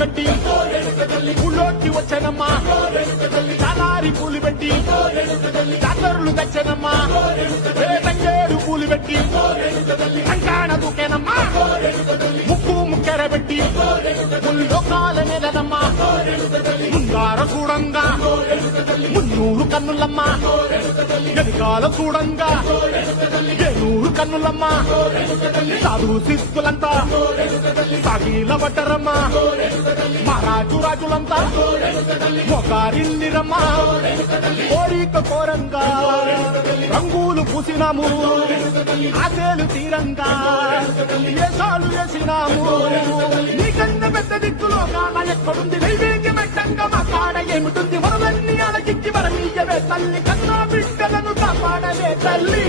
కట్టి ఊళ్ళోకి వచ్చానమ్మా చాలారి పూలు పెట్టి జాతరులు తెచ్చానమ్మా తంగేడు పూలు పెట్టి కంకాణ దూకేనమ్మా ముక్కు ముక్కెర పెట్టి ముల్లోకాల నెలనమ్మా ముందార చూడంగా మున్నూరు కన్నులమ్మా వెనకాల చూడంగా ఏనూరు కన్నులమ్మా సాధు శిస్తులంతా సాగిల పట్టరమ్మా మహారాజు రాజులంతా మొగారిల్లిరమ్మా కోరిక కోరంగా రంగులు పూసినాము ఆశలు తీరంగా వేషాలు వేసినాము నీకన్నా పెద్ద దిక్కులో కాన ఎక్కడుంది నైవేద్యం పెట్టంగా మా కాడ ఏమిటుంది మనలన్నీ అలకిచ్చి మరణీయవే తల్లి కన్నా బిడ్డలను కాపాడలే తల్లి